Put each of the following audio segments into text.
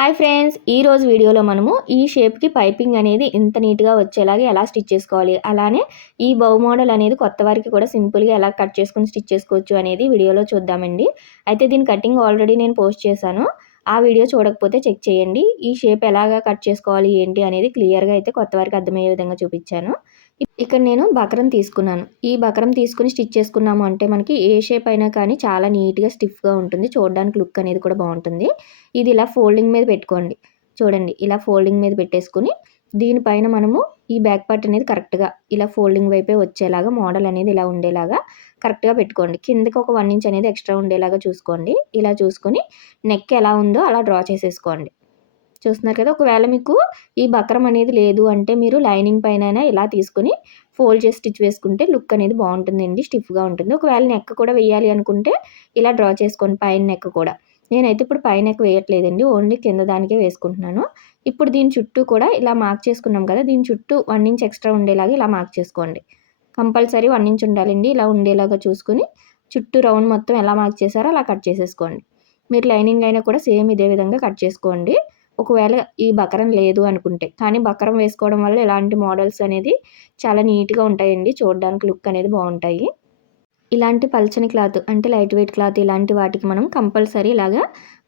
Hi friends, ఈరోజు వీడియోలో మనము ఈ షేప్కి పైపింగ్ అనేది ఇంత నీట్గా వచ్చేలాగా ఎలా స్టిచ్ చేసుకోవాలి, అలానే ఈ బౌ మోడల్ అనేది కొత్త వారికి కూడా సింపుల్గా ఎలా కట్ చేసుకుని స్టిచ్ చేసుకోవచ్చు అనేది వీడియోలో చూద్దామండి. అయితే దీని కటింగ్ ఆల్రెడీ నేను పోస్ట్ చేశాను, ఆ వీడియో చూడకపోతే చెక్ చేయండి. ఈ షేప్ ఎలాగా కట్ చేసుకోవాలి ఏంటి అనేది క్లియర్గా అయితే కొత్త వారికి అర్థమయ్యే విధంగా చూపించాను. ఇక్కడ నేను బకరం తీసుకున్నాను. ఈ బకరం తీసుకుని స్టిచ్ చేసుకున్నాము అంటే మనకి ఏ షేప్ అయినా కానీ చాలా నీట్గా స్టిఫ్గా ఉంటుంది, చూడడానికి లుక్ అనేది కూడా బాగుంటుంది. ఇది ఇలా ఫోల్డింగ్ మీద పెట్టుకోండి. చూడండి, ఇలా ఫోల్డింగ్ మీద పెట్టేసుకుని దీనిపైన మనము ఈ బ్యాక్ పార్ట్ అనేది కరెక్ట్గా ఇలా ఫోల్డింగ్ వైపే వచ్చేలాగా మోడల్ అనేది ఇలా ఉండేలాగా కరెక్ట్గా పెట్టుకోండి. కిందకి ఒక 1 ఇంచ్ అనేది ఎక్స్ట్రా ఉండేలాగా చూసుకోండి. ఇలా చూసుకొని నెక్ ఎలా ఉందో అలా డ్రా చేసేసుకోండి. చూస్తున్నారు కదా. ఒకవేళ మీకు ఈ బక్రం అనేది లేదు అంటే మీరు లైనింగ్ పైన ఇలా తీసుకుని ఫోల్డ్ చేసి స్టిచ్ వేసుకుంటే లుక్ అనేది బాగుంటుందండి, స్టిఫ్గా ఉంటుంది. ఒకవేళ నెక్ కూడా వేయాలి అనుకుంటే ఇలా డ్రా చేసుకోండి, పైన నెక్ కూడా. నేనైతే ఇప్పుడు పైన నెక్ వేయట్లేదండి, ఓన్లీ కింద దానికే వేసుకుంటున్నాను. ఇప్పుడు దీని చుట్టూ కూడా ఇలా మార్క్ చేసుకున్నాం కదా, దీని చుట్టూ 1 ఇంచ్ ఎక్స్ట్రా ఉండేలాగా ఇలా మార్క్ చేసుకోండి. కంపల్సరీ 1 ఇంచ్ ఉండాలండి. ఇలా ఉండేలాగా చూసుకుని చుట్టూ రౌండ్ మొత్తం ఎలా మార్క్ చేశారో అలా కట్ చేసేసుకోండి. మీరు లైనింగ్ అయినా కూడా సేమ్ ఇదే విధంగా కట్ చేసుకోండి. ఒకవేళ ఈ బకరం లేదు అనుకుంటే, కానీ బకరం వేసుకోవడం వల్ల ఇలాంటి మోడల్స్ అనేది చాలా నీట్గా ఉంటాయండి, చూడడానికి లుక్ అనేది బాగుంటాయి. ఇలాంటి పల్చని క్లాత్ అంటే లైట్ వెయిట్ క్లాత్ ఇలాంటి వాటికి మనం కంపల్సరీ ఇలాగా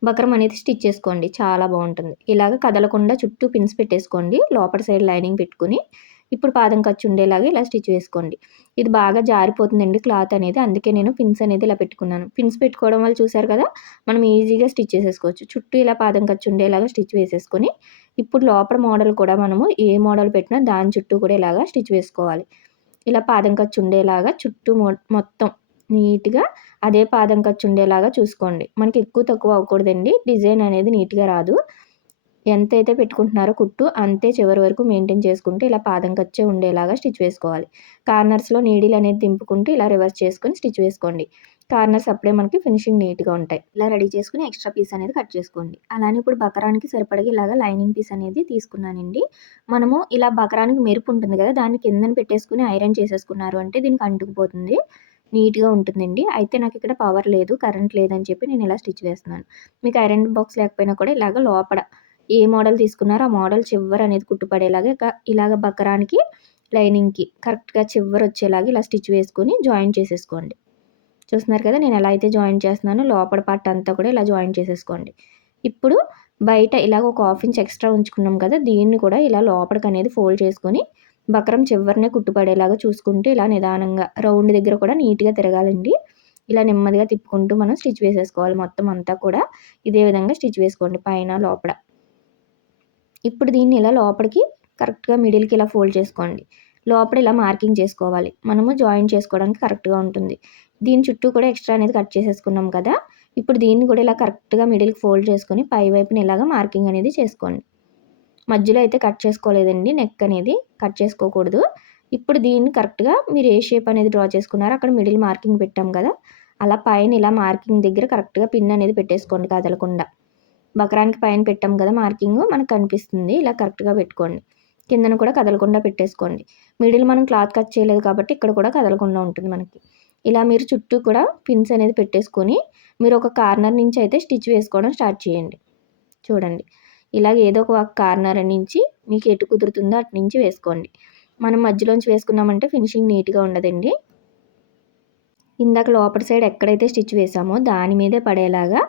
బకరం అనేది స్టిచ్ చేసుకోండి, చాలా బాగుంటుంది. ఇలాగ కదలకుండా చుట్టూ పిన్స్ పెట్టేసుకోండి, లోపల సైడ్ లైనింగ్ పెట్టుకుని. ఇప్పుడు పాదం ఖర్చు ఉండేలాగా ఇలా స్టిచ్ వేసుకోండి. ఇది బాగా జారిపోతుందండి క్లాత్ అనేది, అందుకే నేను పిన్స్ అనేది ఇలా పెట్టుకున్నాను. పిన్స్ పెట్టుకోవడం వల్ల చూసారు కదా, మనం ఈజీగా స్టిచ్ చేసేసుకోవచ్చు. చుట్టూ ఇలా పాదం ఖర్చు ఉండేలాగా స్టిచ్ వేసేసుకొని ఇప్పుడు లోపల మోడల్ కూడా మనము ఏ మోడల్ పెట్టినా దాని చుట్టూ కూడా ఇలాగా స్టిచ్ వేసుకోవాలి. ఇలా పాదం ఖర్చు ఉండేలాగా చుట్టూ మొత్తం నీట్గా అదే పాదం ఖర్చు ఉండేలాగా చూసుకోండి. మనకి ఎక్కువ తక్కువ అవ్వకూడదండి, డిజైన్ అనేది నీట్గా రాదు. ఎంతైతే పెట్టుకుంటున్నారో కుట్టు అంతే చివరి వరకు మెయింటైన్ చేసుకుంటూ ఇలా పాదం ఖర్చే ఉండేలాగా స్టిచ్ వేసుకోవాలి. కార్నర్స్లో నీడిల్ అనేది దింపుకుంటూ ఇలా రివర్స్ చేసుకొని స్టిచ్ వేసుకోండి. కార్నర్స్ అప్పుడే మనకి ఫినిషింగ్ నీట్గా ఉంటాయి. ఇలా రెడీ చేసుకుని ఎక్స్ట్రా పీస్ అనేది కట్ చేసుకోండి. అలానే ఇప్పుడు బకరానికి సరిపడగా ఇలాగా లైనింగ్ పీస్ అనేది తీసుకున్నానండి. మనము ఇలా బకరానికి మెరుపు ఉంటుంది కదా, దాన్ని కిందన పెట్టేసుకుని ఐరన్ చేసేసుకున్నారు అంటే దీనికి అంటుకుపోతుంది, నీట్గా ఉంటుందండి. అయితే నాకు ఇక్కడ పవర్ లేదు, కరెంట్ లేదని చెప్పి నేను ఇలా స్టిచ్ వేస్తున్నాను. మీకు ఐరన్ బాక్స్ లేకపోయినా కూడా ఇలాగ లోపల ఏ మోడల్ తీసుకున్నారో ఆ మోడల్ చివర అనేది కుట్టుపడేలాగా ఇలాగ బకరానికి లైనింగ్కి కరెక్ట్గా చివరి వచ్చేలాగా ఇలా స్టిచ్ వేసుకొని జాయిన్ చేసేసుకోండి. చూస్తున్నారు కదా, నేను ఎలా అయితే జాయిన్ చేస్తున్నానో లోపల పార్ట్ అంతా కూడా ఇలా జాయిన్ చేసేసుకోండి. ఇప్పుడు బయట ఇలాగ ఒక 1/2 ఇంచ్ ఎక్స్ట్రా ఉంచుకున్నాం కదా, దీన్ని కూడా ఇలా లోపలికి అనేది ఫోల్డ్ చేసుకొని బకరం చివరినే కుట్టుపడేలాగా చూసుకుంటూ ఇలా నిదానంగా రౌండ్ దగ్గర కూడా నీట్గా తిరగాలండి. ఇలా నెమ్మదిగా తిప్పుకుంటూ మనం స్టిచ్ వేసేసుకోవాలి. మొత్తం అంతా కూడా ఇదే విధంగా స్టిచ్ వేసుకోండి, పైన లోపల. ఇప్పుడు దీన్ని ఇలా లోపలికి కరెక్ట్గా మిడిల్కి ఇలా ఫోల్డ్ చేసుకోండి. లోపల ఇలా మార్కింగ్ చేసుకోవాలి, మనము జాయిన్ చేసుకోవడానికి కరెక్ట్గా ఉంటుంది. దీని చుట్టూ కూడా ఎక్స్ట్రా అనేది కట్ చేసేసుకున్నాం కదా, ఇప్పుడు దీన్ని కూడా ఇలా కరెక్ట్గా మిడిల్కి ఫోల్డ్ చేసుకొని పై వైపున ఇలాగా మార్కింగ్ అనేది చేసుకోండి. మధ్యలో అయితే కట్ చేసుకోలేదండి, నెక్ అనేది కట్ చేసుకోకూడదు. ఇప్పుడు దీన్ని కరెక్ట్గా మీరు ఏ షేప్ అనేది డ్రా చేసుకున్నారో అక్కడ మిడిల్ మార్కింగ్ పెట్టాం కదా, అలా పైన ఇలా మార్కింగ్ దగ్గర కరెక్ట్గా పిన్ అనేది పెట్టేసుకోండి కదలకుండా. బకరానికి పైన పెట్టాం కదా మార్కింగ్, మనకు కనిపిస్తుంది, ఇలా కరెక్ట్గా పెట్టుకోండి. కిందను కూడా కదలకుండా పెట్టేసుకోండి. మిడిల్ మనం క్లాత్ కట్ చేయలేదు కాబట్టి ఇక్కడ కూడా కదలకుండా ఉంటుంది మనకి. ఇలా మీరు చుట్టూ కూడా పిన్స్ అనేది పెట్టేసుకొని మీరు ఒక కార్నర్ నుంచి అయితే స్టిచ్ వేసుకోవడం స్టార్ట్ చేయండి. చూడండి, ఇలాగ ఏదో ఒక కార్నర్ నుంచి మీకు ఎటు కుదురుతుందో అటు నుంచి వేసుకోండి. మనం మధ్యలోంచి వేసుకున్నామంటే ఫినిషింగ్ నీట్గా ఉండదండి. ఇందాక లోపల సైడ్ ఎక్కడైతే స్టిచ్ వేసామో దాని మీదే పడేలాగా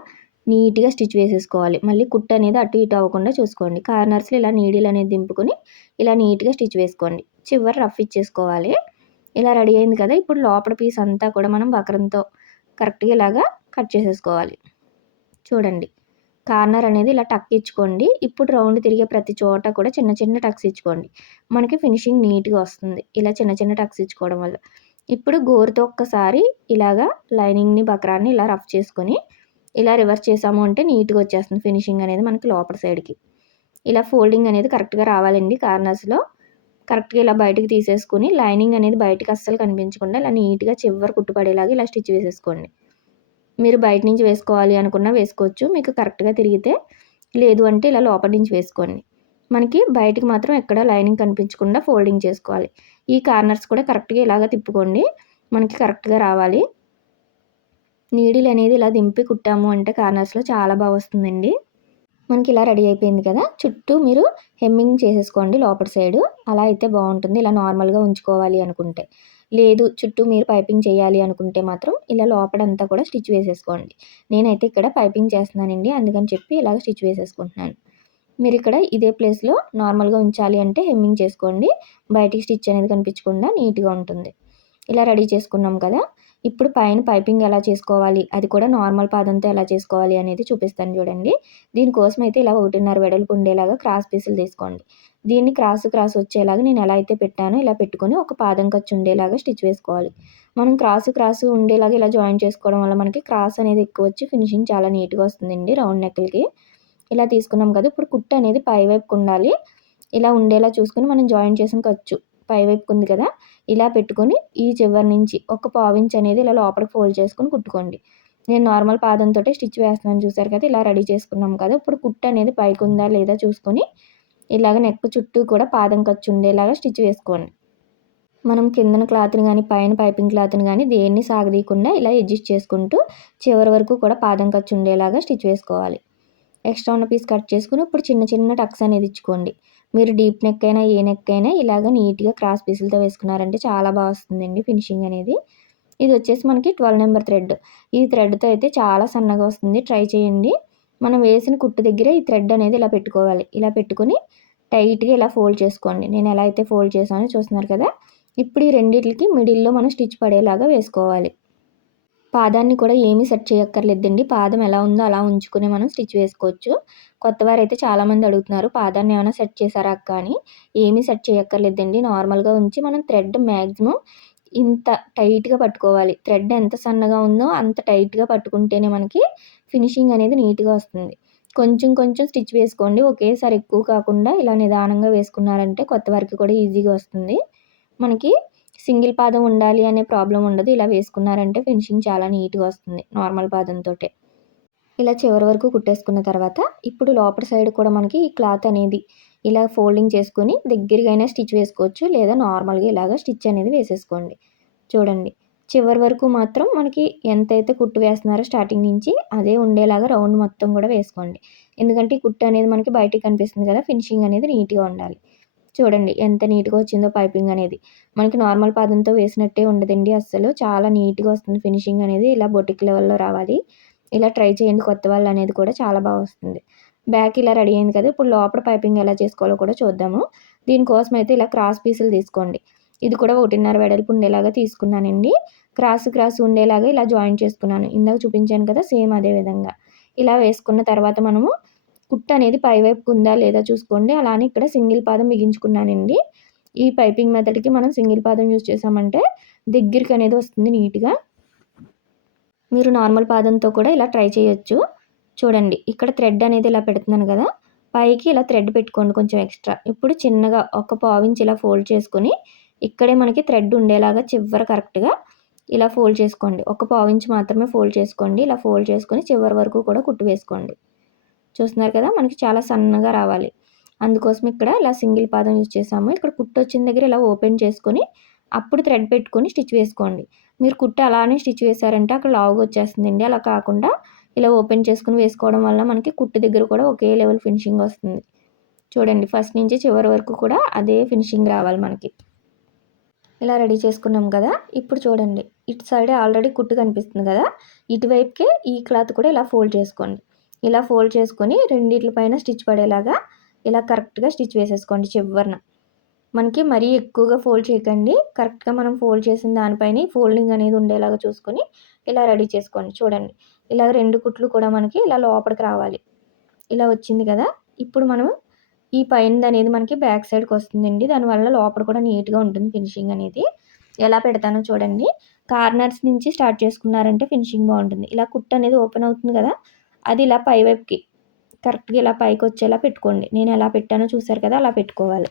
నీట్గా స్టిచ్ వేసేసుకోవాలి. మళ్ళీ కుట్టు అనేది అటు ఇటు అవ్వకుండా చూసుకోండి. కార్నర్స్లో ఇలా నీడిల్ అనేది దింపుకొని ఇలా నీట్గా స్టిచ్ వేసుకోండి. చివరి రఫ్ ఇచ్చేసుకోవాలి. ఇలా రెడీ అయింది కదా, ఇప్పుడు లోపల పీస్ అంతా కూడా మనం బకరంతో కరెక్ట్గా ఇలాగా కట్ చేసేసుకోవాలి. చూడండి, కార్నర్ అనేది ఇలా టక్ ఇచ్చుకోండి. ఇప్పుడు రౌండ్ తిరిగే ప్రతి చోట కూడా చిన్న చిన్న టక్స్ ఇచ్చుకోండి, మనకి ఫినిషింగ్ నీట్గా వస్తుంది ఇలా చిన్న చిన్న టక్స్ ఇచ్చుకోవడం వల్ల. ఇప్పుడు గోరుతో ఒక్కసారి ఇలాగా లైనింగ్ని బకరాన్ని ఇలా రఫ్ చేసుకొని ఇలా రివర్స్ చేసాము అంటే నీట్గా వచ్చేస్తుంది ఫినిషింగ్ అనేది మనకి లోపల సైడ్కి. ఇలా ఫోల్డింగ్ అనేది కరెక్ట్గా రావాలండి. కార్నర్స్లో కరెక్ట్గా ఇలా బయటకు తీసేసుకుని లైనింగ్ అనేది బయటకు అస్సలు కనిపించకుండా ఇలా నీట్గా చివరి కుట్టుపడేలాగా ఇలా స్టిచ్ వేసేసుకోండి. మీరు బయట నుంచి వేసుకోవాలి అనుకున్నా వేసుకోవచ్చు, మీకు కరెక్ట్గా తిరిగితే. లేదు అంటే ఇలా లోపల నుంచి వేసుకోండి. మనకి బయటికి మాత్రం ఎక్కడ లైనింగ్ కనిపించకుండా ఫోల్డింగ్ చేసుకోవాలి. ఈ కార్నర్స్ కూడా కరెక్ట్గా ఇలాగ తిప్పుకోండి, మనకి కరెక్ట్గా రావాలి. నీడిల్ అనేది ఇలా దింపి కుట్టాము అంటే కార్నర్స్లో చాలా బాగా వస్తుందండి. మనకి ఇలా రెడీ అయిపోయింది కదా. చుట్టూ మీరు హెమ్మింగ్ చేసేసుకోండి లోపల సైడు. అలా అయితే బాగుంటుంది. ఇలా నార్మల్గా ఉంచుకోవాలి అనుకుంటే. లేదు చుట్టూ మీరు పైపింగ్ చేయాలి అనుకుంటే మాత్రం ఇలా లోపలంతా కూడా స్టిచ్ వేసేసుకోండి. నేనైతే ఇక్కడ పైపింగ్ చేస్తున్నానండి, అందుకని చెప్పి ఇలాగ స్టిచ్ వేసేసుకుంటున్నాను. మీరు ఇక్కడ ఇదే ప్లేస్లో నార్మల్గా ఉంచాలి అంటే హెమ్మింగ్ చేసుకోండి. బయటికి స్టిచ్ అనేది కనిపించకుండా నీట్గా ఉంటుంది. ఇలా రెడీ చేసుకున్నాం కదా. ఇప్పుడు పైన పైపింగ్ ఎలా చేసుకోవాలి, అది కూడా నార్మల్ పాదంతో ఎలా చేసుకోవాలి అనేది చూపిస్తాను చూడండి. దీనికోసం అయితే ఇలా 1.5 వెడల్పు ఉండేలాగా క్రాస్ పీసులు తీసుకోండి. దీన్ని క్రాస్ వచ్చేలాగా నేను ఎలా అయితే పెట్టానో ఇలా పెట్టుకొని ఒక పాదం ఖర్చు ఉండేలాగా స్టిచ్ వేసుకోవాలి. మనం క్రాస్ ఉండేలాగా ఇలా జాయిన్ చేసుకోవడం వల్ల మనకి క్రాస్ అనేది ఎక్కువ వచ్చి ఫినిషింగ్ చాలా నీట్గా వస్తుందండి రౌండ్ నెక్లకి. ఇలా తీసుకున్నాం కదా. ఇప్పుడు కుట్టు అనేది పై వైపుకు ఉండాలి. ఇలా ఉండేలా చూసుకొని మనం జాయిన్ చేసిన ఖర్చు పై వైపుకు ఉంది కదా, ఇలా పెట్టుకొని ఈ చివరి నుంచి ఒక పావించ్ అనేది ఇలా లోపలికి ఫోల్డ్ చేసుకొని కుట్టుకోండి. నేను నార్మల్ పాదంతో స్టిచ్ వేస్తున్నాను చూసారు కదా. ఇలా రెడీ చేసుకున్నాం కదా. ఇప్పుడు కుట్టు అనేది పైకి ఉందా లేదా చూసుకొని ఇలాగ నెక్ చుట్టూ కూడా పాదం ఖర్చు ఉండేలాగా స్టిచ్ వేసుకోండి. మనం కిందన క్లాత్ని కానీ పైన పైపింగ్ క్లాత్ని కానీ దేన్ని సాగదీయకుండా ఇలా అడ్జస్ట్ చేసుకుంటూ చివరి వరకు కూడా పాదం ఖర్చు ఉండేలాగా స్టిచ్ వేసుకోవాలి. ఎక్స్ట్రా ఉన్న పీస్ కట్ చేసుకుని ఇప్పుడు చిన్న చిన్న టక్స్ అనేది ఇచ్చుకోండి. మీరు డీప్ నెక్ అయినా ఏ నెక్ అయినా ఇలాగ నీట్గా క్రాస్ పీసులతో వేసుకున్నారంటే చాలా బాగా వస్తుందండి ఫినిషింగ్ అనేది. ఇది వచ్చేసి మనకి 12 నెంబర్ థ్రెడ్. ఈ థ్రెడ్తో అయితే చాలా సన్నగా వస్తుంది, ట్రై చేయండి. మనం వేసిన కుట్టు దగ్గర ఈ థ్రెడ్ అనేది ఇలా పెట్టుకోవాలి. ఇలా పెట్టుకుని టైట్గా ఇలా ఫోల్డ్ చేసుకోండి. నేను ఎలా అయితే ఫోల్డ్ చేశానో చూస్తున్నారు కదా. ఇప్పుడు ఈ రెండిట్లకి మిడిల్లో మనం స్టిచ్ పడేలాగా వేసుకోవాలి. పాదాన్ని కూడా ఏమీ సెట్ చేయక్కర్లేదండి. పాదం ఎలా ఉందో అలా ఉంచుకుని మనం స్టిచ్ వేసుకోవచ్చు. కొత్తవారైతే చాలామంది అడుగుతున్నారు, పాదాన్ని ఏమైనా సెట్ చేశారా అక్క అని. ఏమీ సెట్ చేయక్కర్లేదండి. నార్మల్గా ఉంచి మనం థ్రెడ్ మ్యాక్సిమం ఇంత టైట్గా పట్టుకోవాలి. థ్రెడ్ ఎంత సన్నగా ఉందో అంత టైట్గా పట్టుకుంటేనే మనకి ఫినిషింగ్ అనేది నీట్గా వస్తుంది. కొంచెం కొంచెం స్టిచ్ వేసుకోండి. ఒకేసారి ఎక్కువ కాకుండా ఇలా నిదానంగా వేసుకున్నారంటే కొత్త వారికి కూడా ఈజీగా వస్తుంది. మనకి సింగిల్ పాదం ఉండాలి అనే ప్రాబ్లం ఉండదు. ఇలా వేసుకున్నారంటే ఫినిషింగ్ చాలా నీట్గా వస్తుంది నార్మల్ పాదంతోటే. ఇలా చివరి వరకు కుట్టేసుకున్న తర్వాత ఇప్పుడు లోపల సైడ్ కూడా మనకి ఈ క్లాత్ అనేది ఇలా ఫోల్డింగ్ చేసుకొని దగ్గరగా స్టిచ్ వేసుకోవచ్చు, లేదా నార్మల్గా ఇలాగ స్టిచ్ అనేది వేసేసుకోండి. చూడండి చివరి వరకు మాత్రం మనకి ఎంతైతే కుట్టు వేస్తున్నారో స్టార్టింగ్ నుంచి అదే ఉండేలాగా రౌండ్ మొత్తం కూడా వేసుకోండి. ఎందుకంటే ఈ కుట్టు అనేది మనకి బయటికి కనిపిస్తుంది కదా, ఫినిషింగ్ అనేది నీట్గా ఉండాలి. చూడండి ఎంత నీట్గా వచ్చిందో పైపింగ్ అనేది. మనకి నార్మల్ పాదంతో వేసినట్టే ఉండదండి అస్సలు. చాలా నీట్గా వస్తుంది ఫినిషింగ్ అనేది. ఇలా బొటిక్ లెవెల్లో రావాలి. ఇలా ట్రై చేయండి, కొత్త వాళ్ళు అనేది కూడా చాలా బాగా వస్తుంది. బ్యాక్ ఇలా రెడీ అయింది కదా. ఇప్పుడు లోపల పైపింగ్ ఎలా చేసుకోవాలో కూడా చూద్దాము. దీనికోసం అయితే ఇలా క్రాస్ పీసులు తీసుకోండి. ఇది కూడా 1.5 వెడల్పు ఉండేలాగా తీసుకున్నానండి. క్రాస్ ఉండేలాగా ఇలా జాయిన్ చేసుకున్నాను. ఇందాక చూపించాను కదా, సేమ్ అదే విధంగా ఇలా వేసుకున్న తర్వాత మనము కుట్టు అనేది పై వైపుకు ఉందా లేదా చూసుకోండి. అలానే ఇక్కడ సింగిల్ పాదం బిగించుకున్నానండి. ఈ పైపింగ్ మెథడ్కి మనం సింగిల్ పాదం యూజ్ చేసామంటే దగ్గరికి అనేది వస్తుంది నీట్గా. మీరు నార్మల్ పాదంతో కూడా ఇలా ట్రై చేయొచ్చు. చూడండి ఇక్కడ థ్రెడ్ అనేది ఇలా పెడుతున్నాను కదా, పైకి ఇలా థ్రెడ్ పెట్టుకోండి కొంచెం ఎక్స్ట్రా. ఇప్పుడు చిన్నగా ఒక పావించి ఇలా ఫోల్డ్ చేసుకొని ఇక్కడే మనకి థ్రెడ్ ఉండేలాగా చివర కరెక్ట్గా ఇలా ఫోల్డ్ చేసుకోండి. ఒక పావించి మాత్రమే ఫోల్డ్ చేసుకోండి. ఇలా ఫోల్డ్ చేసుకొని చివరి వరకు కూడా కుట్టు వేసుకోండి. చూస్తున్నారు కదా, మనకి చాలా సన్నగా రావాలి. అందుకోసం ఇక్కడ ఇలా సింగిల్ పాదం యూజ్ చేసాము. ఇక్కడ కుట్టు వచ్చిన దగ్గర ఇలా ఓపెన్ చేసుకొని అప్పుడు థ్రెడ్ పెట్టుకొని స్టిచ్ వేసుకోండి. మీరు కుట్టు అలానే స్టిచ్ వేసారంటే అక్కడ లావుగా వచ్చేస్తుందండి. అలా కాకుండా ఇలా ఓపెన్ చేసుకుని వేసుకోవడం వల్ల మనకి కుట్టు దగ్గర కూడా ఒకే లెవెల్ ఫినిషింగ్ వస్తుంది. చూడండి ఫస్ట్ నుంచి చివరి వరకు కూడా అదే ఫినిషింగ్ రావాలి మనకి. ఇలా రెడీ చేసుకున్నాం కదా. ఇప్పుడు చూడండి ఇటు సైడ్ ఆల్రెడీ కుట్టు కనిపిస్తుంది కదా, ఇటువైపుకే ఈ క్లాత్ కూడా ఇలా ఫోల్డ్ చేసుకోండి. ఇలా ఫోల్డ్ చేసుకొని రెండిట్ల పైన స్టిచ్ పడేలాగా ఇలా కరెక్ట్గా స్టిచ్ వేసేసుకోండి చివరన. మనకి మరీ ఎక్కువగా ఫోల్డ్ చేయకండి. కరెక్ట్గా మనం ఫోల్డ్ చేసిన దానిపైన ఫోల్డింగ్ అనేది ఉండేలాగా చూసుకొని ఇలా రెడీ చేసుకోండి. చూడండి ఇలా 2 కుట్లు కూడా మనకి ఇలా లోపలికి రావాలి. ఇలా వచ్చింది కదా. ఇప్పుడు మనం ఈ పైనది అనేది మనకి బ్యాక్ సైడ్కి వస్తుందండి. దానివల్ల లోపల కూడా నీట్గా ఉంటుంది ఫినిషింగ్ అనేది. ఎలా పెడతానో చూడండి. కార్నర్స్ నుంచి స్టార్ట్ చేసుకున్నారంటే ఫినిషింగ్ బాగుంటుంది. ఇలా కుట్టు అనేది ఓపెన్ అవుతుంది కదా, అది ఇలా పై వైపుకి కరెక్ట్గా ఇలా పైకి వచ్చేలా పెట్టుకోండి. నేను ఎలా పెట్టానో చూసారు కదా, అలా పెట్టుకోవాలి.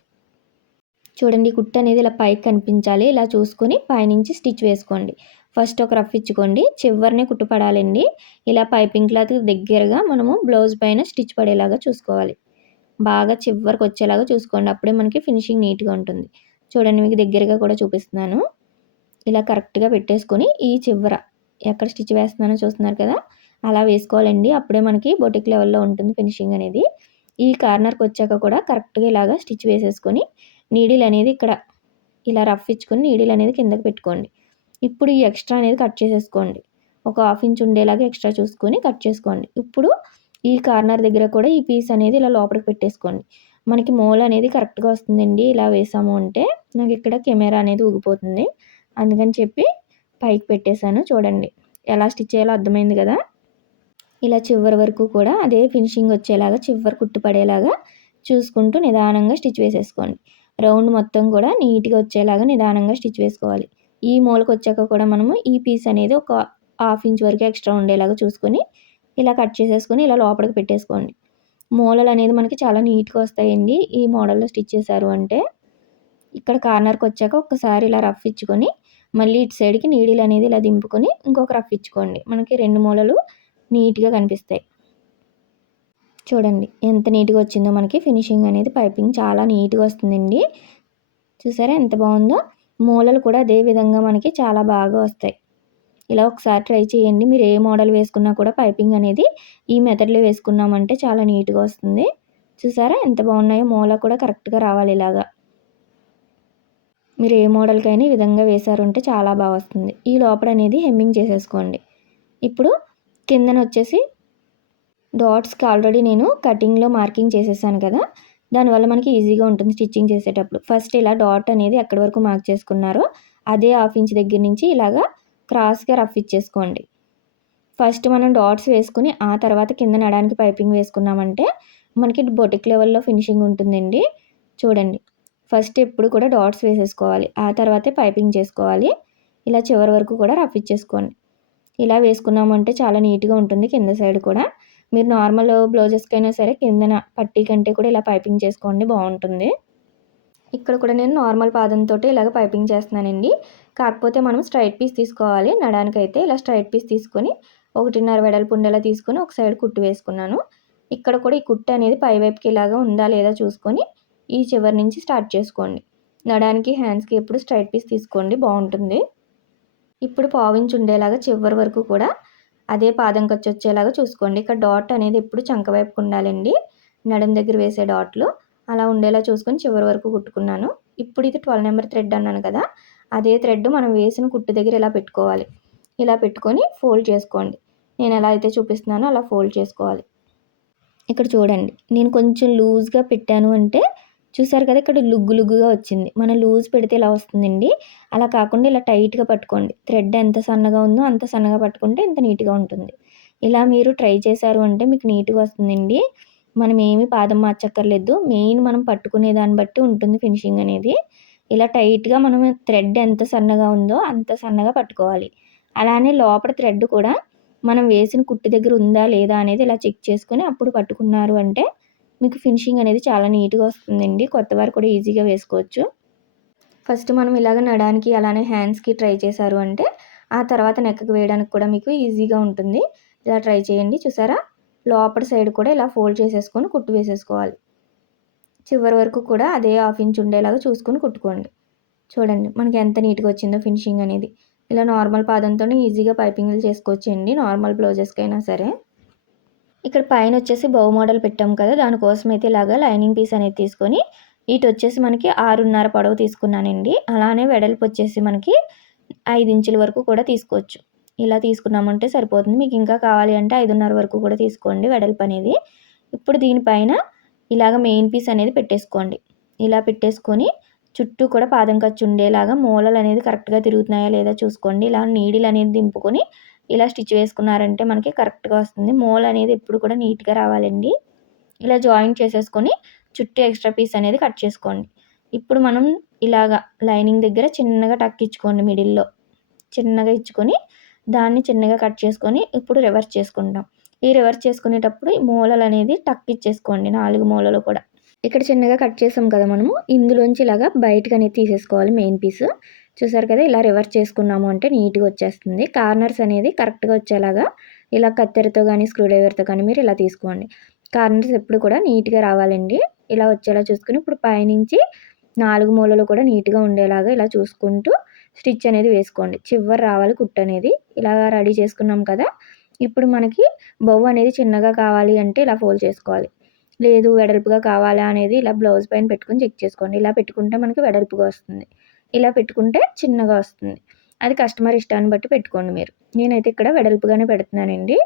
చూడండి కుట్టు అనేది ఇలా పైకి కనిపించాలి. ఇలా చూసుకొని పైనుంచి స్టిచ్ వేసుకోండి. ఫస్ట్ ఒక రఫ్ ఇచ్చుకోండి, చివరినే కుట్టు పడాలండి. ఇలా పైపింగ్ క్లాత్ దగ్గరగా మనము బ్లౌజ్ పైన స్టిచ్ పడేలాగా చూసుకోవాలి. బాగా చివరికి వచ్చేలాగా చూసుకోండి. అప్పుడే మనకి ఫినిషింగ్ నీట్గా ఉంటుంది. చూడండి మీకు దగ్గరగా కూడా చూపిస్తున్నాను. ఇలా కరెక్ట్గా పెట్టేసుకొని ఈ చివర ఎక్కడ స్టిచ్ వేస్తున్నానో చూస్తున్నారు కదా, అలా వేసుకోవాలండి. అప్పుడే మనకి బొటిక్ లెవెల్‌లో ఉంటుంది ఫినిషింగ్ అనేది. ఈ కార్నర్‌కి వచ్చాక కూడా కరెక్ట్‌గా ఇలాగా స్టిచ్ వేసేసుకొని నీడిల్ అనేది ఇక్కడ ఇలా రఫ్ ఇచ్చుకొని నీడిల్ అనేది కిందకి పెట్టుకోండి. ఇప్పుడు ఈ ఎక్స్ట్రా అనేది కట్ చేసేసుకోండి. ఒక హాఫ్ ఇంచ్ ఉండేలాగా ఎక్స్ట్రా చూసుకొని కట్ చేసుకోండి. ఇప్పుడు ఈ కార్నర్ దగ్గర కూడా ఈ పీస్ అనేది ఇలా లోపలికి పెట్టేసుకోండి. మనకి మూల అనేది కరెక్ట్‌గా వస్తుందండి. ఇలా వేసాము అంటే నాకు ఇక్కడ కెమెరా అనేది ఊగిపోతుంది. అందుకని చెప్పి పైకి పెట్టేశాను. చూడండి ఎలా స్టిచ్ చేయాలో అర్థమైంది కదా! ఇలా చివరి వరకు కూడా అదే ఫినిషింగ్ వచ్చేలాగా చివరి కుట్టు పడేలాగా చూసుకుంటూ నిదానంగా స్టిచ్ వేసేసుకోండి. రౌండ్ మొత్తం కూడా నీట్‌గా వచ్చేలాగా నిదానంగా స్టిచ్ వేసుకోవాలి. ఈ మూలకు వచ్చాక కూడా మనము ఈ పీస్ అనేది ఒక హాఫ్ ఇంచ్ వరకు ఎక్స్ట్రా ఉండేలాగా చూసుకొని ఇలా కట్ చేసేసుకొని ఇలా లోపలికి పెట్టేసుకోండి. మూలలు అనేది మనకి చాలా నీట్‌గా వస్తాయండి ఈ మోడల్‌లో స్టిచ్ చేశారు అంటే. ఇక్కడ కార్నర్‌కి వచ్చాక ఒక్కసారి ఇలా రఫ్ ఇచ్చుకొని మళ్ళీ ఇటు సైడ్‌కి నీడిల్ అనేది ఇలా దింపుకొని ఇంకొక రఫ్ ఇచ్చుకోండి. మనకి 2 మూలలు నీట్‌గా కనిపిస్తాయి. చూడండి ఎంత నీట్‌గా వచ్చిందో మనకి ఫినిషింగ్ అనేది పైపింగ్ చాలా నీట్‌గా వస్తుందండి. చూసారా ఎంత బాగుందో? మూలలు కూడా అదే విధంగా మనకి చాలా బాగా వస్తాయి. ఇలా ఒకసారి ట్రై చేయండి. మీరు ఏ మోడల్ వేసుకున్నా కూడా పైపింగ్ అనేది ఈ మెథడ్‌లో వేసుకున్నామంటే చాలా నీట్‌గా వస్తుంది. చూసారా ఎంత బాగున్నాయో? మూల కూడా కరెక్ట్‌గా రావాలి ఇలాగా. మీరు ఏ మోడల్‌కైనా ఈ విధంగా వేశారు అంటే చాలా బాగా వస్తుంది. ఈ లోపల అనేది హెమ్మింగ్ చేసేసుకోండి. ఇప్పుడు కిందన వచ్చేసి డాట్స్‌కి ఆల్రెడీ నేను కటింగ్‌లో మార్కింగ్ చేసేసాను కదా! దానివల్ల మనకి ఈజీగా ఉంటుంది స్టిచ్చింగ్ చేసేటప్పుడు. ఫస్ట్ ఇలా డాట్ అనేది ఎక్కడి వరకు మార్క్ చేసుకున్నారో అదే హాఫ్ ఇంచ్ దగ్గర నుంచి ఇలాగా క్రాస్‌గా రఫ్ ఇచ్చేసుకోండి. ఫస్ట్ మనం డాట్స్ వేసుకొని ఆ తర్వాత కింద నడానికి పైపింగ్ వేసుకున్నామంటే మనకి బొటిక్ లెవెల్‌లో ఫినిషింగ్ ఉంటుందండి. చూడండి ఫస్ట్ ఎప్పుడు కూడా డాట్స్ వేసేసుకోవాలి. ఆ తర్వాతే పైపింగ్ చేసుకోవాలి. ఇలా చివరి వరకు కూడా రఫ్ ఇచ్చేసుకోండి. ఇలా వేసుకున్నామంటే చాలా నీట్‌గా ఉంటుంది కింద సైడ్ కూడా. మీరు నార్మల్ బ్లౌజెస్‌కైనా సరే కిందన పట్టీ కంటే కూడా ఇలా పైపింగ్ చేసుకోండి బాగుంటుంది. ఇక్కడ కూడా నేను నార్మల్ పాదంతోటి ఇలాగ పైపింగ్ చేస్తున్నానండి. కాకపోతే మనం స్ట్రైట్ పీస్ తీసుకోవాలి. నడానికైతే ఇలా స్ట్రైట్ పీస్ తీసుకొని 1.5 వెడల్పు ఉండేలా తీసుకొని ఒక సైడ్ కుట్టు వేసుకున్నాను. ఇక్కడ కూడా ఈ కుట్టు అనేది పై వైపుకి ఇలాగా ఉందా లేదా చూసుకొని ఈ చివరి నుంచి స్టార్ట్ చేసుకోండి. నడానికి హ్యాండ్స్‌కి ఎప్పుడు స్ట్రైట్ పీస్ తీసుకోండి బాగుంటుంది. ఇప్పుడు పావించి ఉండేలాగా చివరి వరకు కూడా అదే పాదం ఖర్చు వచ్చేలాగా చూసుకోండి. ఇక్కడ డాట్ అనేది ఎప్పుడు చంక వైపుకు ఉండాలండి. నడుం దగ్గర వేసే డాట్లు అలా ఉండేలా చూసుకొని చివరి వరకు కుట్టుకున్నాను. ఇప్పుడు ఇది 12 నెంబర్ థ్రెడ్ అన్నాను కదా! అదే థ్రెడ్ మనం వేసిన కుట్టు దగ్గర ఇలా పెట్టుకోవాలి. ఇలా పెట్టుకొని ఫోల్డ్ చేసుకోండి. నేను ఎలా అయితే చూపిస్తున్నానో అలా ఫోల్డ్ చేసుకోవాలి. ఇక్కడ చూడండి నేను కొంచెం లూజ్‌గా పెట్టాను అంటే చూసారు కదా! ఇక్కడ లుగ్గుగా వచ్చింది. మనం లూజ్ పెడితే ఇలా వస్తుందండి. అలా కాకుండా ఇలా టైట్‌గా పట్టుకోండి. థ్రెడ్ ఎంత సన్నగా ఉందో అంత సన్నగా పట్టుకుంటే ఇంత నీట్‌గా ఉంటుంది. ఇలా మీరు ట్రై చేశారు అంటే మీకు నీట్‌గా వస్తుందండి. మనం ఏమి పాదం మార్చక్కర్లేదు. మెయిన్ మనం పట్టుకునే దాన్ని బట్టి ఉంటుంది ఫినిషింగ్ అనేది. ఇలా టైట్‌గా మనం థ్రెడ్ ఎంత సన్నగా ఉందో అంత సన్నగా పట్టుకోవాలి. అలానే లోపల థ్రెడ్ కూడా మనం వేసిన కుట్టు దగ్గర ఉందా లేదా అనేది ఇలా చెక్ చేసుకొని అప్పుడు పట్టుకున్నారు అంటే మీకు ఫినిషింగ్ అనేది చాలా నీట్‌గా వస్తుందండి. కొత్తవారు కూడా ఈజీగా వేసుకోవచ్చు. ఫస్ట్ మనం ఇలాగ నడానికి అలానే హ్యాండ్స్‌కి ట్రై చేశారు అంటే ఆ తర్వాత నెక్‌కి వేయడానికి కూడా మీకు ఈజీగా ఉంటుంది. ఇలా ట్రై చేయండి. చూసారా? లోపల సైడ్ కూడా ఇలా ఫోల్డ్ చేసేసుకొని కుట్టు వేసేసుకోవాలి. చివరి వరకు కూడా అదే హాఫ్ ఇంచ్ ఉండేలాగా చూసుకొని కుట్టుకోండి. చూడండి మనకి ఎంత నీట్‌గా వచ్చిందో ఫినిషింగ్ అనేది. ఇలా నార్మల్ పాదంతోనే ఈజీగా పైపింగ్‌లు చేసుకోవచ్చండి నార్మల్ బ్లౌజెస్‌కైనా సరే. ఇక్కడ పైన వచ్చేసి బౌ మోడల్ పెట్టాం కదా! దానికోసం అయితే ఇలాగా లైనింగ్ పీస్ అనేది తీసుకొని ఇటు వచ్చేసి మనకి 6.5 పొడవు తీసుకున్నానండి. అలానే వెడల్పు వచ్చేసి మనకి 5 ఇంచుల వరకు కూడా తీసుకోవచ్చు. ఇలా తీసుకున్నామంటే సరిపోతుంది. మీకు ఇంకా కావాలి అంటే 5.5 వరకు కూడా తీసుకోండి వెడల్పు అనేది. ఇప్పుడు దీనిపైన ఇలాగ మెయిన్ పీస్ అనేది పెట్టేసుకోండి. ఇలా పెట్టేసుకొని చుట్టూ కూడా పాదం ఖర్చు ఉండేలాగా మూలలు అనేది కరెక్ట్‌గా తిరుగుతున్నాయా లేదా చూసుకోండి. ఇలా నీడిల్ అనేది దింపుకొని ఇలా స్టిచ్ వేసుకున్నారంటే మనకి కరెక్ట్‌గా వస్తుంది. మూల అనేది ఎప్పుడు కూడా నీట్‌గా రావాలండి. ఇలా జాయింట్ చేసేసుకొని చుట్టూ ఎక్స్ట్రా పీస్ అనేది కట్ చేసుకోండి. ఇప్పుడు మనం ఇలాగా లైనింగ్ దగ్గర చిన్నగా టక్ ఇచ్చుకోండి మిడిల్‌లో. చిన్నగా ఇచ్చుకొని దాన్ని చిన్నగా కట్ చేసుకొని ఇప్పుడు రివర్స్ చేసుకుంటాం. ఈ రివర్స్ చేసుకునేటప్పుడు ఈ మూలలు అనేది టక్ ఇచ్చేసుకోండి 4 మూలలు కూడా. ఇక్కడ చిన్నగా కట్ చేసాం కదా మనము ఇందులోంచి ఇలాగా బయటకు అనేది తీసేసుకోవాలి మెయిన్ పీస్. చూసారు కదా ఇలా రివర్స్ చేసుకున్నాము అంటే నీట్‌గా వచ్చేస్తుంది. కార్నర్స్ అనేది కరెక్ట్‌గా వచ్చేలాగా ఇలా కత్తెరతో కానీ స్క్రూ డ్రైవర్తో కానీ మీరు ఇలా తీసుకోండి. కార్నర్స్ ఎప్పుడు కూడా నీట్‌గా రావాలండి. ఇలా వచ్చేలా చూసుకొని ఇప్పుడు పైనుంచి 4 మూలలు కూడా నీట్‌గా ఉండేలాగా ఇలా చూసుకుంటూ స్టిచ్ అనేది వేసుకోండి. చివరి రావాలి కుట్టు అనేది. ఇలా రెడీ చేసుకున్నాం కదా! ఇప్పుడు మనకి బౌ అనేది చిన్నగా కావాలి అంటే ఇలా ఫోల్డ్ చేసుకోవాలి. లేదు వెడల్పుగా కావాలా అనేది ఇలా బ్లౌజ్ పైన పెట్టుకొని చెక్ చేసుకోండి. ఇలా పెట్టుకుంటే మనకి వెడల్పుగా వస్తుంది. ఇలా పెట్టుకుంటే చిన్నగా వస్తుంది. అది కస్టమర్ ఇష్టాన్ని బట్టి పెట్టుకోండి మీరు. నేనైతే ఇక్కడ వెడల్పుగానే పెడుతున్నానండి.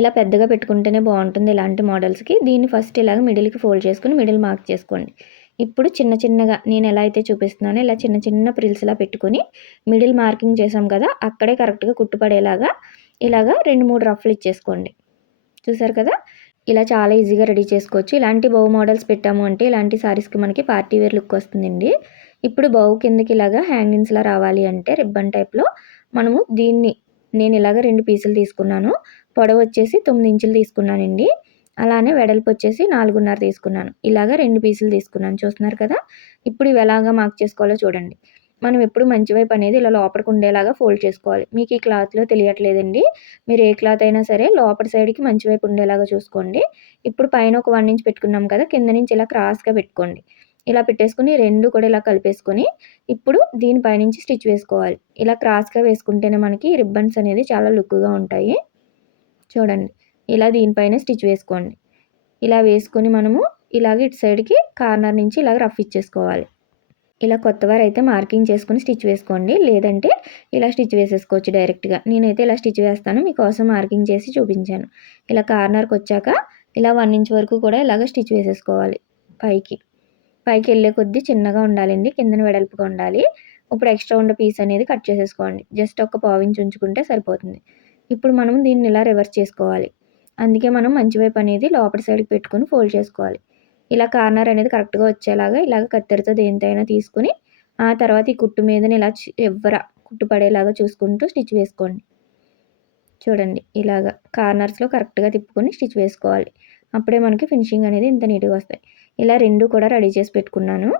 ఇలా పెద్దగా పెట్టుకుంటేనే బాగుంటుంది ఇలాంటి మోడల్స్కి. దీన్ని ఫస్ట్ ఇలాగ మిడిల్కి ఫోల్డ్ చేసుకుని మిడిల్ మార్క్ చేసుకోండి. ఇప్పుడు చిన్న చిన్నగా నేను ఎలా అయితే చూపిస్తున్నానో ఇలా చిన్న చిన్న ప్రిల్స్లా పెట్టుకొని మిడిల్ మార్కింగ్ చేసాం కదా, అక్కడే కరెక్ట్గా కుట్టుపడేలాగా ఇలాగా 2-3 రఫ్లు ఇచ్చేసుకోండి. చూసారు కదా, ఇలా చాలా ఈజీగా రెడీ చేసుకోవచ్చు. ఇలాంటి బౌ మోడల్స్ పెట్టాము అంటే ఇలాంటి సారీస్కి మనకి పార్టీ వేర్ లుక్ వస్తుందండి. ఇప్పుడు బౌ కిందకి ఇలాగా హ్యాంగింగ్స్లా రావాలి అంటే రిబ్బన్ టైప్లో మనము దీన్ని నేను ఇలాగ 2 పీసులు తీసుకున్నాను. పొడవు వచ్చేసి 9 ఇంచులు తీసుకున్నానండి. అలానే వెడల్పు వచ్చేసి 4.5 తీసుకున్నాను. ఇలాగ 2 పీసులు తీసుకున్నాను. చూస్తున్నారు కదా, ఇప్పుడు ఇవి ఎలాగా మార్క్ చేసుకోవాలో చూడండి. మనం ఎప్పుడు మంచి వైపు అనేది ఇలా లోపలికి ఉండేలాగా ఫోల్డ్ చేసుకోవాలి. మీకు ఈ క్లాత్లో తెలియట్లేదండి, మీరు ఏ క్లాత్ అయినా సరే లోపల సైడ్కి మంచి వైపు ఉండేలాగా చూసుకోండి. ఇప్పుడు పైన ఒక 1 ఇంచ్ పెట్టుకున్నాం కదా, కింద నుంచి ఇలా క్రాస్గా పెట్టుకోండి. ఇలా పెట్టేసుకుని 2 కూడా ఇలా కలిపేసుకొని ఇప్పుడు దీనిపైనుంచి స్టిచ్ వేసుకోవాలి. ఇలా క్రాస్గా వేసుకుంటేనే మనకి రిబ్బన్స్ అనేది చాలా లుక్గా ఉంటాయి. చూడండి, ఇలా దీనిపైన స్టిచ్ వేసుకోండి. ఇలా వేసుకొని మనము ఇలాగ ఇటు సైడ్కి కార్నర్ నుంచి ఇలాగ రఫ్ ఇచ్చేసుకోవాలి. ఇలా కొత్తవారైతే మార్కింగ్ చేసుకుని స్టిచ్ వేసుకోండి, లేదంటే ఇలా స్టిచ్ వేసేసుకోవచ్చు డైరెక్ట్గా. నేనైతే ఇలా స్టిచ్ వేస్తాను, మీకోసం మార్కింగ్ చేసి చూపించాను. ఇలా కార్నర్కి వచ్చాక ఇలా 1 ఇంచ్ వరకు కూడా ఇలాగ స్టిచ్ వేసేసుకోవాలి. పైకి వెళ్ళే కొద్దీ చిన్నగా ఉండాలండి, కిందన వెడల్పుగా ఉండాలి. ఇప్పుడు ఎక్స్ట్రా ఉన్న పీస్ అనేది కట్ చేసేసుకోండి. జస్ట్ ఒక 1/4 ఇంచ్ ఉంచుకుంటే సరిపోతుంది. ఇప్పుడు మనం దీన్ని ఇలా రివర్స్ చేసుకోవాలి. అందుకే మనం మంచి వైపు అనేది లోపల సైడ్కి పెట్టుకొని ఫోల్డ్ చేసుకోవాలి. ఇలా కార్నర్ అనేది కరెక్ట్గా వచ్చేలాగా ఇలాగ కత్తెరతో దేనితైనా తీసుకుని ఆ తర్వాత ఈ కుట్టు మీదని ఇలా కుట్టు పడేలాగా చూసుకుంటూ స్టిచ్ వేసుకోండి. చూడండి, ఇలాగ కార్నర్స్లో కరెక్ట్గా తిప్పుకొని స్టిచ్ వేసుకోవాలి. అప్పుడే మనకి ఫినిషింగ్ అనేది ఇంత నీట్గా వస్తాయి. ఇలా 2 కూడా రెడీ చేసి పెట్టుకున్నాను.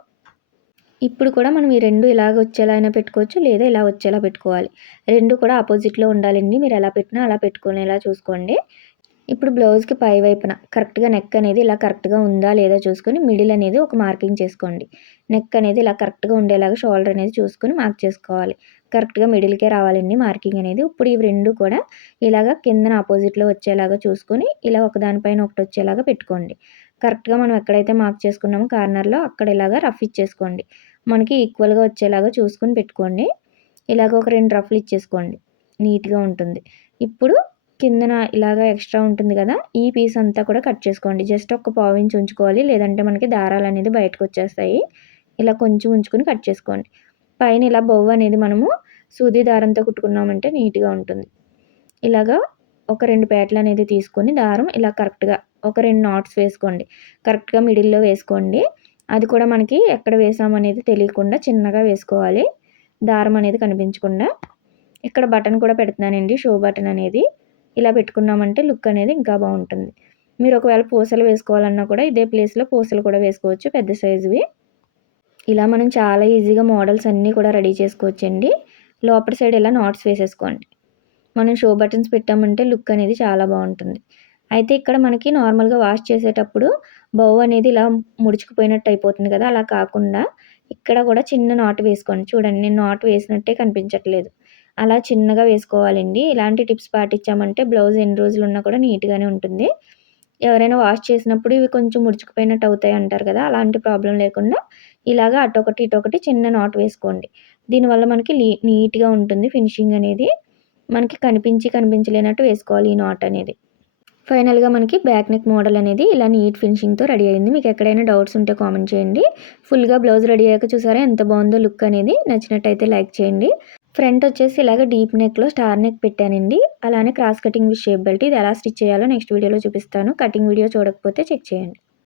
ఇప్పుడు కూడా మనం ఈ 2 ఇలాగ వచ్చేలా అయినా పెట్టుకోవచ్చు, లేదా ఇలా వచ్చేలా పెట్టుకోవాలి. 2 కూడా ఆపోజిట్లో ఉండాలండి. మీరు ఎలా పెట్టినా అలా పెట్టుకునేలా చూసుకోండి. ఇప్పుడు బ్లౌజ్కి పై వైపున కరెక్ట్గా నెక్ అనేది ఇలా కరెక్ట్గా ఉందా లేదా చూసుకొని మిడిల్ అనేది ఒక మార్కింగ్ చేసుకోండి. నెక్ అనేది ఇలా కరెక్ట్గా ఉండేలాగా షోల్డర్ అనేది చూసుకొని మార్క్ చేసుకోవాలి. కరెక్ట్గా మిడిల్కే రావాలండి మార్కింగ్ అనేది. ఇప్పుడు ఇవి 2 కూడా ఇలాగ కిందన ఆపోజిట్లో వచ్చేలాగా చూసుకొని ఇలా ఒకదానిపైన ఒకటి వచ్చేలాగా పెట్టుకోండి. కరెక్ట్గా మనం ఎక్కడైతే మార్క్ చేసుకున్నామో కార్నర్లో అక్కడ ఇలాగా రఫ్ ఇచ్చేసుకోండి. మనకి ఈక్వల్గా వచ్చేలాగా చూసుకొని పెట్టుకోండి. ఇలాగ ఒక 2 రఫ్లు ఇచ్చేసుకోండి, నీట్గా ఉంటుంది. ఇప్పుడు కిందన ఇలాగ ఎక్స్ట్రా ఉంటుంది కదా, ఈ పీస్ అంతా కూడా కట్ చేసుకోండి. జస్ట్ ఒక 1/4 ఇంచ్ ఉంచుకోవాలి, లేదంటే మనకి దారాలు అనేది బయటకు వచ్చేస్తాయి. ఇలా కొంచెం ఉంచుకొని కట్ చేసుకోండి. పైన ఇలా బొవ్వు అనేది మనము సూది దారంతో కుట్టుకున్నామంటే నీట్గా ఉంటుంది. ఇలాగా ఒక 2 పేటలు అనేది తీసుకొని దారం ఇలా కరెక్ట్గా ఒక 2 నాట్స్ వేసుకోండి. కరెక్ట్గా మిడిల్లో వేసుకోండి. అది కూడా మనకి ఎక్కడ వేసామనేది తెలియకుండా చిన్నగా వేసుకోవాలి, దారం అనేది కనిపించకుండా. ఇక్కడ బటన్ కూడా పెడుతున్నానండి, షో బటన్ అనేది. ఇలా పెట్టుకున్నామంటే లుక్ అనేది ఇంకా బాగుంటుంది. మీరు ఒకవేళ పూసలు వేసుకోవాలన్నా కూడా ఇదే ప్లేస్లో పూసలు కూడా వేసుకోవచ్చు, పెద్ద సైజువి. ఇలా మనం చాలా ఈజీగా మోడల్స్ అన్నీ కూడా రెడీ చేసుకోవచ్చండి. లోపల సైడ్ ఇలా నాట్స్ వేసేసుకోండి. మనం షో బటన్స్ పెట్టామంటే లుక్ అనేది చాలా బాగుంటుంది. అయితే ఇక్కడ మనకి నార్మల్గా వాష్ చేసేటప్పుడు బౌ అనేది ఇలా ముడుచుకుపోయినట్టు అయిపోతుంది కదా, అలా కాకుండా ఇక్కడ కూడా చిన్న నాటు వేసుకోండి. చూడండి, నేను నాటు వేసినట్టే కనిపించట్లేదు. అలా చిన్నగా వేసుకోవాలండి. ఇలాంటి టిప్స్ పాటించామంటే బ్లౌజ్ ఎన్ని రోజులు ఉన్నా కూడా నీట్గానే ఉంటుంది. ఎవరైనా వాష్ చేసినప్పుడు ఇవి కొంచెం ముడుచుకుపోయినట్టు అవుతాయి అంటారు కదా, అలాంటి ప్రాబ్లం లేకుండా ఇలాగా అటొకటి ఇటొకటి చిన్న నాటు వేసుకోండి. దీనివల్ల మనకి నీట్గా ఉంటుంది ఫినిషింగ్ అనేది. మనకి కనిపించలేనట్టు వేసుకోవాలి ఈ నాట్ అనేది. ఫైనల్గా మనకి బ్యాక్ నెక్ మోడల్ అనేది ఇలా నీట్ ఫినిషింగ్తో రెడీ అయింది. మీకు ఎక్కడైనా డౌట్స్ ఉంటే కామెంట్ చేయండి. ఫుల్గా బ్లౌజ్ రెడీ అయ్యాక చూసారా ఎంత బాగుందో లుక్ అనేది. నచ్చినట్టయితే లైక్ చేయండి. ఫ్రంట్ వచ్చేసి ఇలాగ డీప్ నెక్లో స్టార్ నెక్ పెట్టానండి. అలానే cross cutting with shape belt. ఇది ఎలా స్టిచ్ చేయాలో నెక్స్ట్ వీడియోలో చూపిస్తాను. కటింగ్ వీడియో చూడకపోతే చెక్ చేయండి.